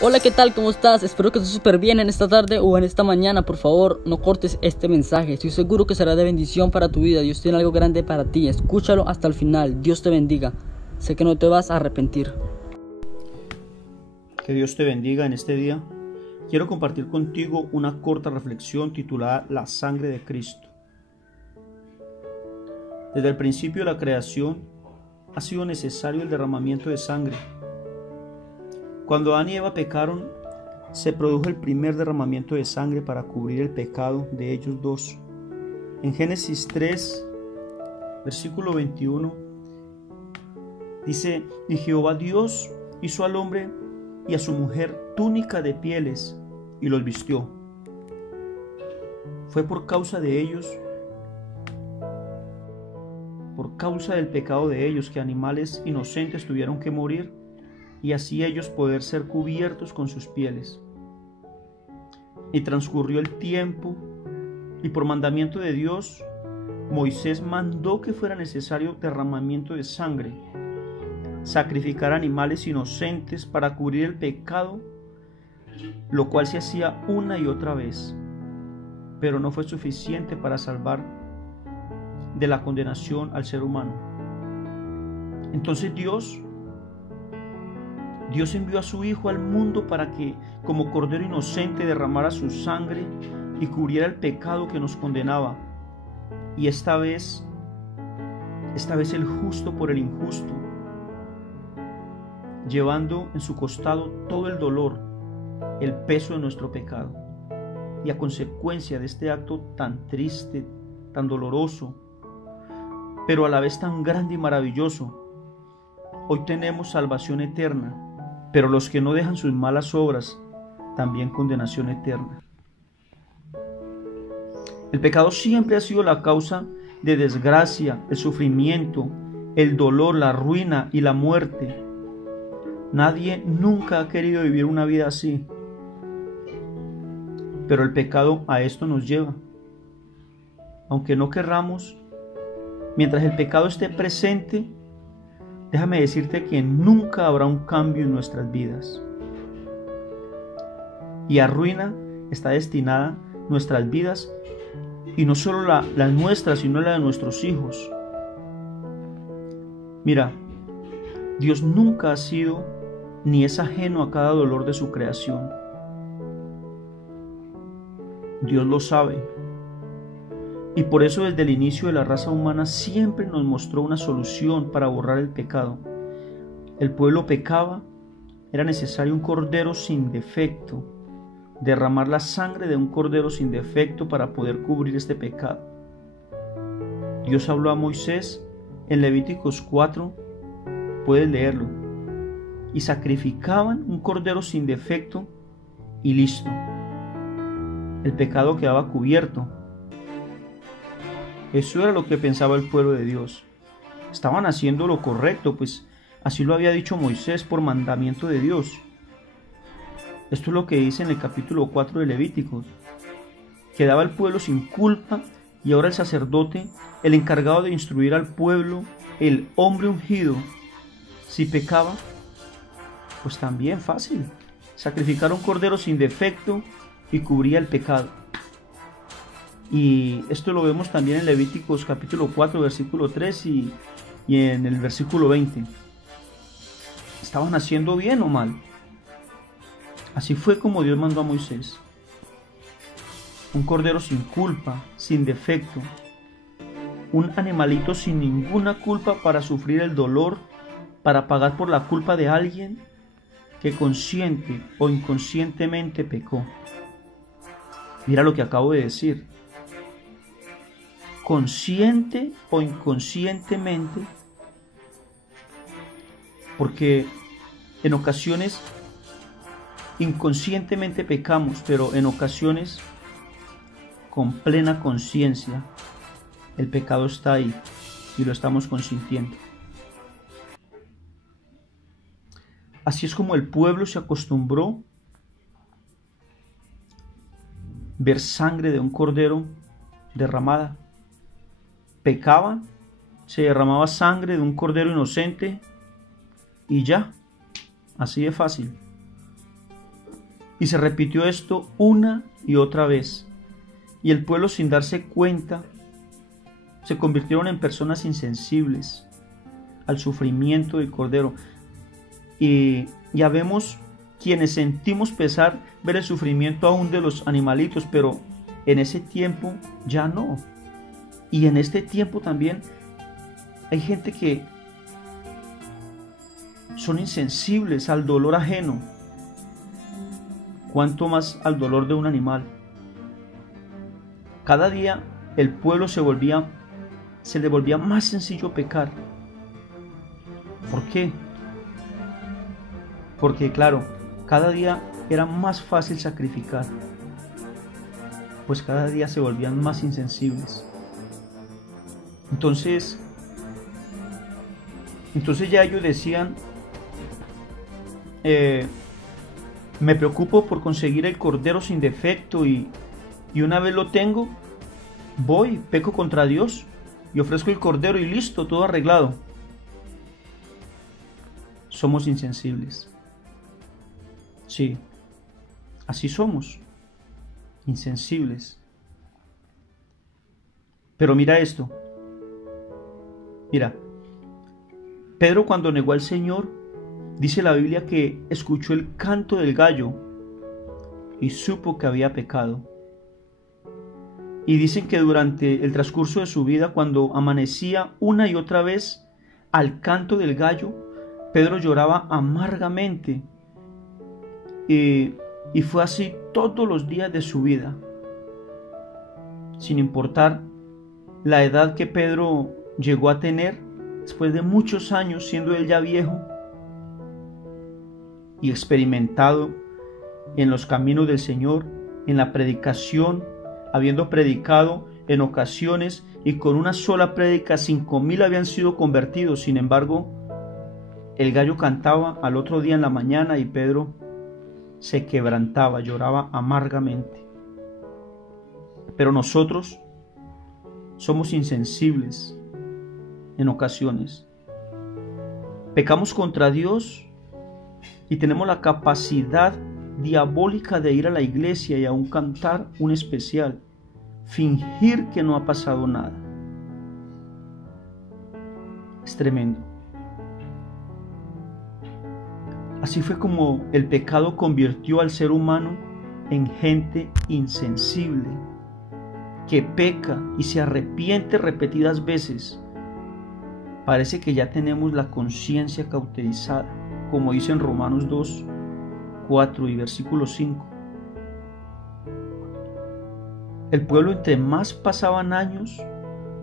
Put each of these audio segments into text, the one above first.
Hola, ¿qué tal? ¿Cómo estás? Espero que estés súper bien en esta tarde o en esta mañana. Por favor, no cortes este mensaje. Estoy seguro que será de bendición para tu vida. Dios tiene algo grande para ti. Escúchalo hasta el final. Dios te bendiga. Sé que no te vas a arrepentir. Que Dios te bendiga en este día. Quiero compartir contigo una corta reflexión titulada La sangre de Cristo. Desde el principio de la creación ha sido necesario el derramamiento de sangre. Cuando Adán y Eva pecaron, se produjo el primer derramamiento de sangre para cubrir el pecado de ellos dos. En Génesis 3, versículo 21, dice: Y Jehová Dios hizo al hombre y a su mujer túnica de pieles y los vistió. Fue por causa de ellos, por causa del pecado de ellos, que animales inocentes tuvieron que morir y así ellos poder ser cubiertos con sus pieles. Y transcurrió el tiempo, y por mandamiento de Dios, Moisés mandó que fuera necesario derramamiento de sangre, sacrificar animales inocentes para cubrir el pecado, lo cual se hacía una y otra vez, pero no fue suficiente para salvar de la condenación al ser humano. Entonces Dios envió a su Hijo al mundo para que, como Cordero inocente, derramara su sangre y cubriera el pecado que nos condenaba. Y esta vez el justo por el injusto, llevando en su costado todo el dolor, el peso de nuestro pecado. Y a consecuencia de este acto tan triste, tan doloroso, pero a la vez tan grande y maravilloso, hoy tenemos salvación eterna. Pero los que no dejan sus malas obras, también condenación eterna. El pecado siempre ha sido la causa de desgracia, el sufrimiento, el dolor, la ruina y la muerte. Nadie nunca ha querido vivir una vida así. Pero el pecado a esto nos lleva. Aunque no querramos, mientras el pecado esté presente, déjame decirte que nunca habrá un cambio en nuestras vidas. Y a ruina está destinada nuestras vidas, y no solo las nuestras, sino la de nuestros hijos. Mira, Dios nunca ha sido ni es ajeno a cada dolor de su creación. Dios lo sabe. Y por eso desde el inicio de la raza humana siempre nos mostró una solución para borrar el pecado. El pueblo pecaba, era necesario un cordero sin defecto, derramar la sangre de un cordero sin defecto para poder cubrir este pecado. Dios habló a Moisés en Levíticos 4, puedes leerlo, y sacrificaban un cordero sin defecto y listo. El pecado quedaba cubierto. Eso era lo que pensaba el pueblo de Dios. Estaban haciendo lo correcto, pues así lo había dicho Moisés por mandamiento de Dios. Esto es lo que dice en el capítulo 4 de Levíticos. Quedaba el pueblo sin culpa y ahora el sacerdote, el encargado de instruir al pueblo, el hombre ungido, si pecaba, pues también fácil. Sacrificar un cordero sin defecto y cubría el pecado. Y esto lo vemos también en Levíticos capítulo 4, versículo 3 y en el versículo 20. ¿Estaban haciendo bien o mal? Así fue como Dios mandó a Moisés. Un cordero sin culpa, sin defecto. Un animalito sin ninguna culpa para sufrir el dolor, para pagar por la culpa de alguien que consciente o inconscientemente pecó. Mira lo que acabo de decir. Consciente o inconscientemente, porque en ocasiones inconscientemente pecamos, pero en ocasiones con plena conciencia el pecado está ahí y lo estamos consintiendo. Así es como el pueblo se acostumbró a ver sangre de un cordero derramada. Pecaban, se derramaba sangre de un cordero inocente y ya, así de fácil. Y se repitió esto una y otra vez. Y el pueblo, sin darse cuenta, se convirtieron en personas insensibles al sufrimiento del Cordero. Y ya vemos quienes sentimos pesar ver el sufrimiento aún de los animalitos, pero en ese tiempo ya no. Y en este tiempo también hay gente que son insensibles al dolor ajeno, cuanto más al dolor de un animal. Cada día el pueblo se le volvía más sencillo pecar. ¿Por qué? Porque claro, cada día era más fácil sacrificar, pues cada día se volvían más insensibles. Entonces ya ellos decían, me preocupo por conseguir el cordero sin defecto y una vez lo tengo, voy, peco contra Dios y ofrezco el cordero y listo, todo arreglado. Somos insensibles. Sí, así somos, insensibles. Pero mira esto. Mira, Pedro, cuando negó al Señor, dice la Biblia que escuchó el canto del gallo y supo que había pecado. Y dicen que durante el transcurso de su vida, cuando amanecía una y otra vez al canto del gallo, Pedro lloraba amargamente. Y fue así todos los días de su vida, sin importar la edad que Pedro llegó a tener, después de muchos años, siendo él ya viejo y experimentado en los caminos del Señor, en la predicación, habiendo predicado en ocasiones y con una sola prédica 5,000 habían sido convertidos. Sin embargo, el gallo cantaba al otro día en la mañana y Pedro se quebrantaba, lloraba amargamente. Pero nosotros somos insensibles en ocasiones. Pecamos contra Dios y tenemos la capacidad diabólica de ir a la iglesia y aún cantar un especial, fingir que no ha pasado nada. Es tremendo. Así fue como el pecado convirtió al ser humano en gente insensible, que peca y se arrepiente repetidas veces. Parece que ya tenemos la conciencia cauterizada, como dice en Romanos 2, 4 y versículo 5. El pueblo, entre más pasaban años,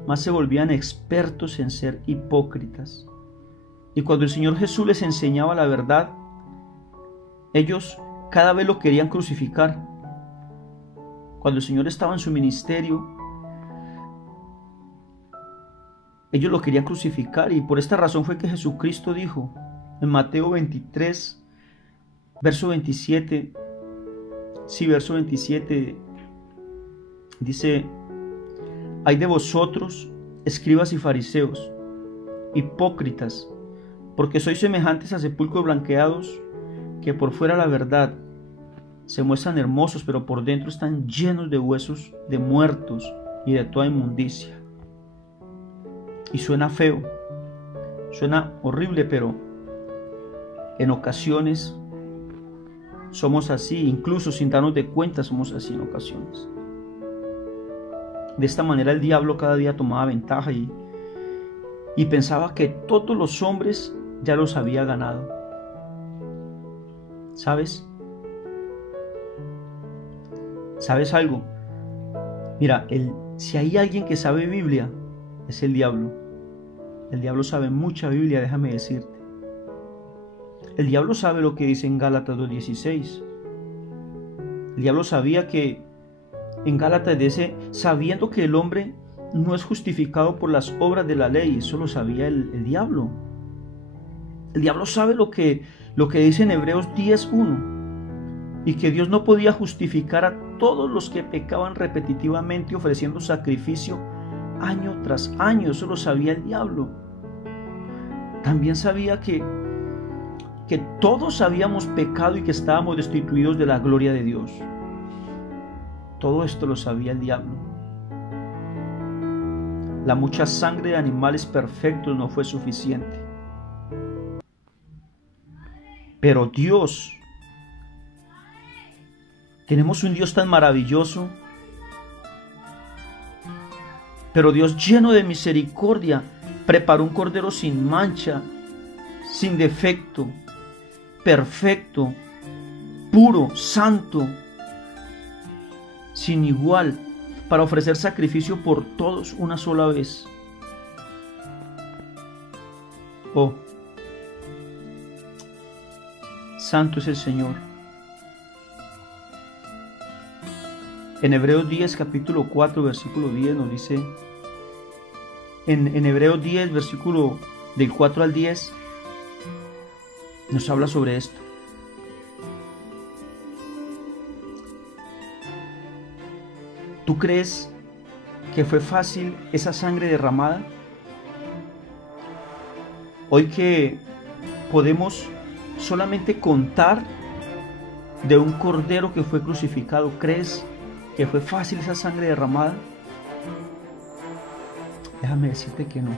más se volvían expertos en ser hipócritas. Y cuando el Señor Jesús les enseñaba la verdad, ellos cada vez lo querían crucificar. Cuando el Señor estaba en su ministerio, ellos lo querían crucificar, y por esta razón fue que Jesucristo dijo en Mateo 23, verso 27, verso 27, dice: «Ay de vosotros, escribas y fariseos, hipócritas, porque sois semejantes a sepulcros blanqueados, que por fuera la verdad se muestran hermosos, pero por dentro están llenos de huesos de muertos y de toda inmundicia». Y suena feo, suena horrible, pero en ocasiones somos así, incluso sin darnos de cuenta somos así en ocasiones. De esta manera el diablo cada día tomaba ventaja y pensaba que todos los hombres ya los había ganado. ¿Sabes? ¿Sabes algo? Mira, si hay alguien que sabe Biblia, es el diablo. El diablo sabe mucha Biblia, déjame decirte. El diablo sabe lo que dice en Gálatas 2:16. El diablo sabía que en Gálatas dice, sabiendo que el hombre no es justificado por las obras de la ley. Eso lo sabía el diablo. El diablo sabe lo que dice en Hebreos 10:1, y que Dios no podía justificar a todos los que pecaban repetitivamente ofreciendo sacrificio año tras año. Eso lo sabía el diablo. También sabía que que todos habíamos pecado y que estábamos destituidos de la gloria de Dios. Todo esto lo sabía el diablo. La mucha sangre de animales perfectos no fue suficiente. Pero Dios, tenemos un Dios tan maravilloso, pero Dios lleno de misericordia preparó un cordero sin mancha, sin defecto, perfecto, puro, santo, sin igual, para ofrecer sacrificio por todos una sola vez. Oh, santo es el Señor. En Hebreos 10, capítulo 4, versículo 10 nos dice, en Hebreos 10, versículo del 4 al 10, nos habla sobre esto. ¿Tú crees que fue fácil esa sangre derramada? Hoy que podemos solamente contar de un cordero que fue crucificado, ¿crees que fue fácil esa sangre derramada? Déjame decirte que no.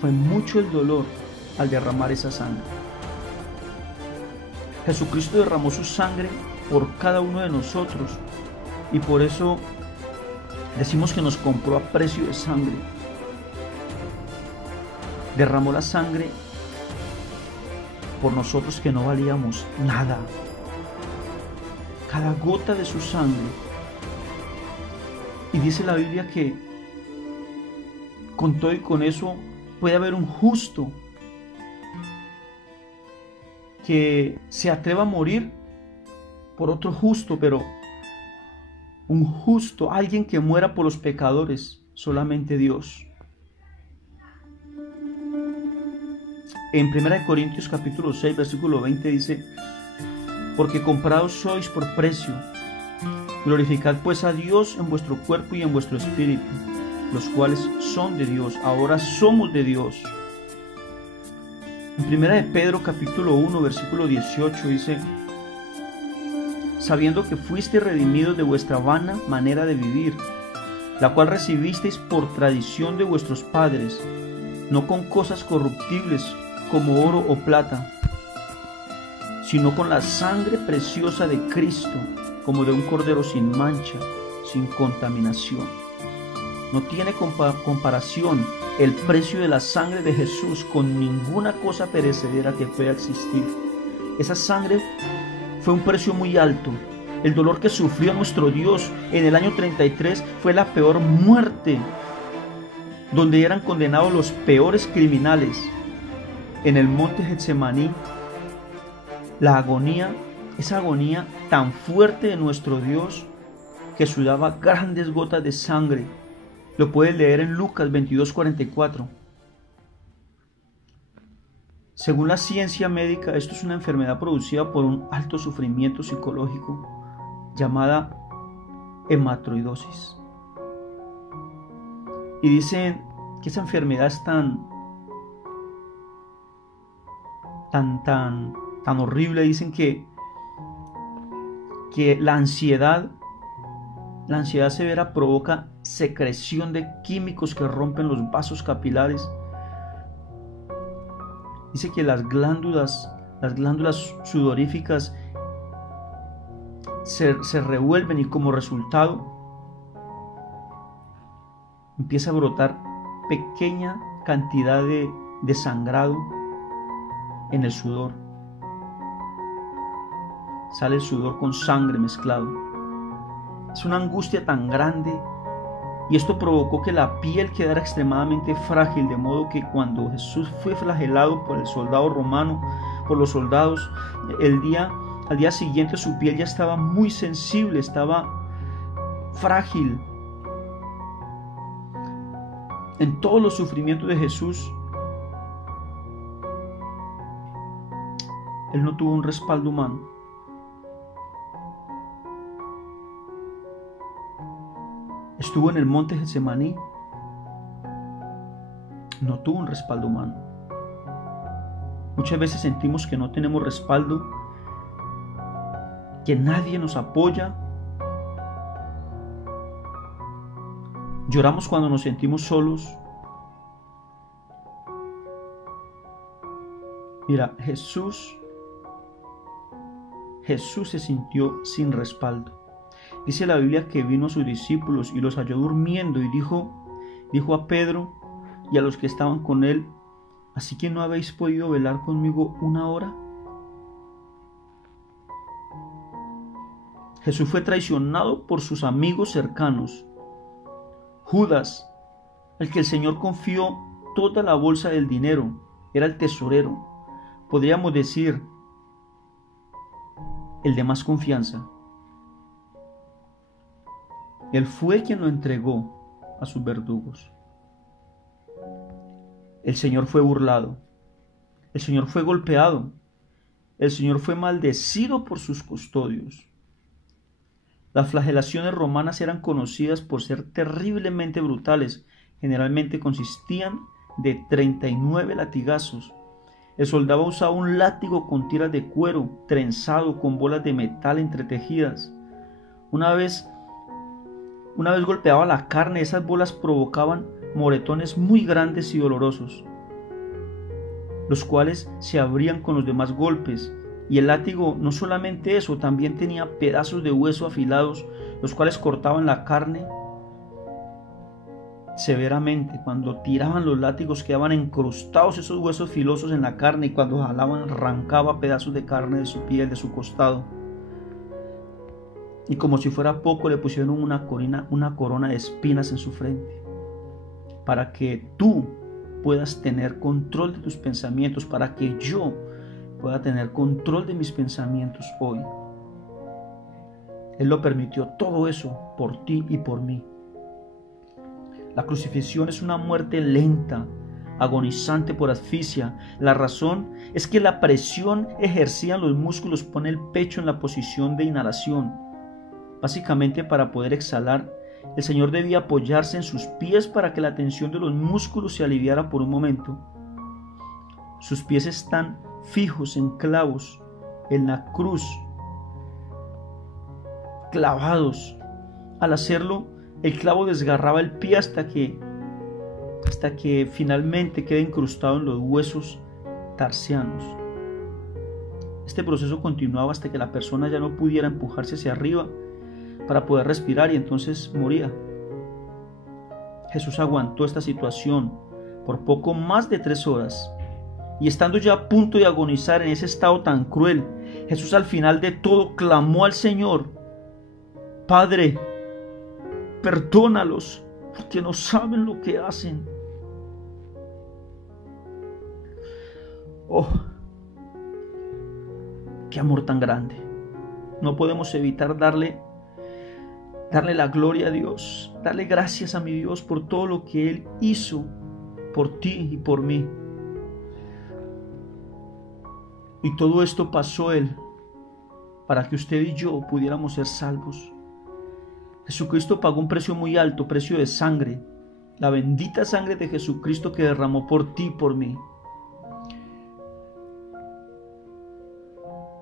Fue mucho el dolor al derramar esa sangre. Jesucristo derramó su sangre por cada uno de nosotros y por eso decimos que nos compró a precio de sangre. Derramó la sangre por nosotros que no valíamos nada. Cada gota de su sangre. Y dice la Biblia que con todo y con eso puede haber un justo que se atreva a morir por otro justo, pero un justo, alguien que muera por los pecadores, solamente Dios. En 1 Corintios capítulo 6, versículo 20 dice, porque comprados sois por precio, glorificad pues a Dios en vuestro cuerpo y en vuestro espíritu, los cuales son de Dios, ahora somos de Dios. En 1 Pedro capítulo 1, versículo 18 dice, sabiendo que fuisteis redimidos de vuestra vana manera de vivir, la cual recibisteis por tradición de vuestros padres, no con cosas corruptibles como oro o plata, sino con la sangre preciosa de Cristo, como de un cordero sin mancha, sin contaminación. No tiene comparación el precio de la sangre de Jesús con ninguna cosa perecedera que pueda existir. Esa sangre fue un precio muy alto. El dolor que sufrió nuestro Dios en el año 33 fue la peor muerte, donde eran condenados los peores criminales. En el monte Getsemaní, la agonía, esa agonía tan fuerte de nuestro Dios que sudaba grandes gotas de sangre. Lo puedes leer en Lucas 22:44. Según la ciencia médica, esto es una enfermedad producida por un alto sufrimiento psicológico llamada hematroidosis. Y dicen que esa enfermedad es tan horrible. Dicen que la ansiedad severa provoca secreción de químicos que rompen los vasos capilares. Dice que las glándulas sudoríficas se revuelven y como resultado empieza a brotar pequeña cantidad de sangrado en el sudor. Sale el sudor con sangre mezclado. Es una angustia tan grande y esto provocó que la piel quedara extremadamente frágil, de modo que cuando Jesús fue flagelado por el soldado romano, por los soldados, al día siguiente su piel ya estaba muy sensible, estaba frágil. En todos los sufrimientos de Jesús, Él no tuvo un respaldo humano. Estuvo en el monte Getsemaní, no tuvo un respaldo humano. Muchas veces sentimos que no tenemos respaldo, que nadie nos apoya. Lloramos cuando nos sentimos solos. Mira, Jesús se sintió sin respaldo. Dice la Biblia que vino a sus discípulos y los halló durmiendo y dijo a Pedro y a los que estaban con él: ¿así que no habéis podido velar conmigo una hora? Jesús fue traicionado por sus amigos cercanos. Judas, al que el Señor confió toda la bolsa del dinero, era el tesorero. Podríamos decir, el de más confianza. Él fue quien lo entregó a sus verdugos. El Señor fue burlado. El Señor fue golpeado. El Señor fue maldecido por sus custodios. Las flagelaciones romanas eran conocidas por ser terriblemente brutales. Generalmente consistían de 39 latigazos. El soldado usaba un látigo con tiras de cuero, trenzado con bolas de metal entretejidas. Una vez golpeaba la carne, esas bolas provocaban moretones muy grandes y dolorosos, los cuales se abrían con los demás golpes. Y el látigo no solamente eso, también tenía pedazos de hueso afilados, los cuales cortaban la carne severamente. Cuando tiraban los látigos quedaban encrustados esos huesos filosos en la carne, y cuando jalaban arrancaba pedazos de carne de su piel, de su costado. Y como si fuera poco, le pusieron una corona de espinas en su frente, para que tú puedas tener control de tus pensamientos, para que yo pueda tener control de mis pensamientos hoy. Él lo permitió todo eso por ti y por mí. La crucifixión es una muerte lenta, agonizante por asfixia. La razón es que la presión ejercida en los músculos pone el pecho en la posición de inhalación. Básicamente, para poder exhalar, el Señor debía apoyarse en sus pies para que la tensión de los músculos se aliviara por un momento. Sus pies están fijos en clavos en la cruz, clavados. Al hacerlo, el clavo desgarraba el pie hasta que finalmente queda incrustado en los huesos tarsianos. Este proceso continuaba hasta que la persona ya no pudiera empujarse hacia arriba para poder respirar, y entonces moría. Jesús aguantó esta situación por poco más de 3 horas. Y estando ya a punto de agonizar en ese estado tan cruel, Jesús al final de todo clamó al Señor: Padre, perdónalos, porque no saben lo que hacen. Oh, qué amor tan grande. No podemos evitar darle la gloria a Dios, darle gracias a mi Dios por todo lo que Él hizo por ti y por mí. Y todo esto pasó Él para que usted y yo pudiéramos ser salvos. Jesucristo pagó un precio muy alto, precio de sangre, la bendita sangre de Jesucristo que derramó por ti y por mí.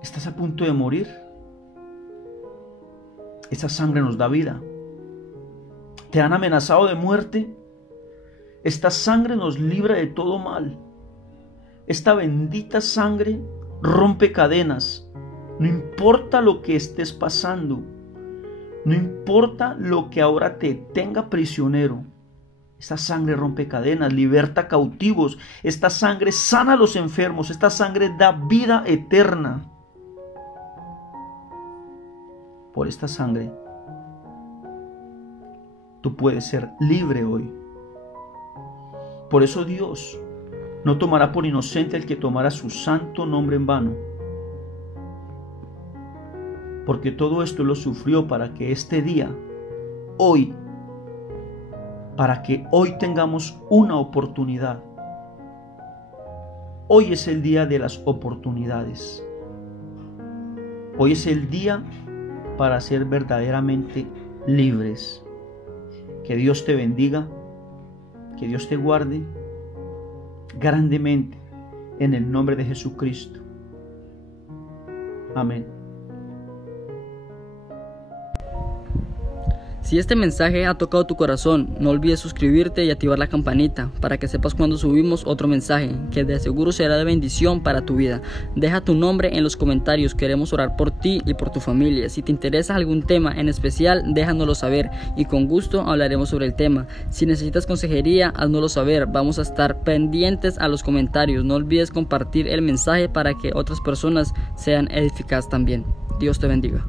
¿Estás a punto de morir? Esa sangre nos da vida. ¿Te han amenazado de muerte? Esta sangre nos libra de todo mal. Esta bendita sangre rompe cadenas. No importa lo que estés pasando, no importa lo que ahora te tenga prisionero, esta sangre rompe cadenas, liberta cautivos, esta sangre sana a los enfermos, esta sangre da vida eterna. Por esta sangre, tú puedes ser libre hoy. Por eso Dios no tomará por inocente el que tomara su santo nombre en vano. Porque todo esto lo sufrió para que este día, hoy, para que hoy tengamos una oportunidad. Hoy es el día de las oportunidades. Hoy es el día para ser verdaderamente libres. Que Dios te bendiga, que Dios te guarde grandemente en el nombre de Jesucristo. Amén. Si este mensaje ha tocado tu corazón, no olvides suscribirte y activar la campanita para que sepas cuando subimos otro mensaje, que de seguro será de bendición para tu vida. Deja tu nombre en los comentarios, queremos orar por ti y por tu familia. Si te interesa algún tema en especial, déjanoslo saber y con gusto hablaremos sobre el tema. Si necesitas consejería, háznoslo saber, vamos a estar pendientes a los comentarios. No olvides compartir el mensaje para que otras personas sean edificadas también. Dios te bendiga.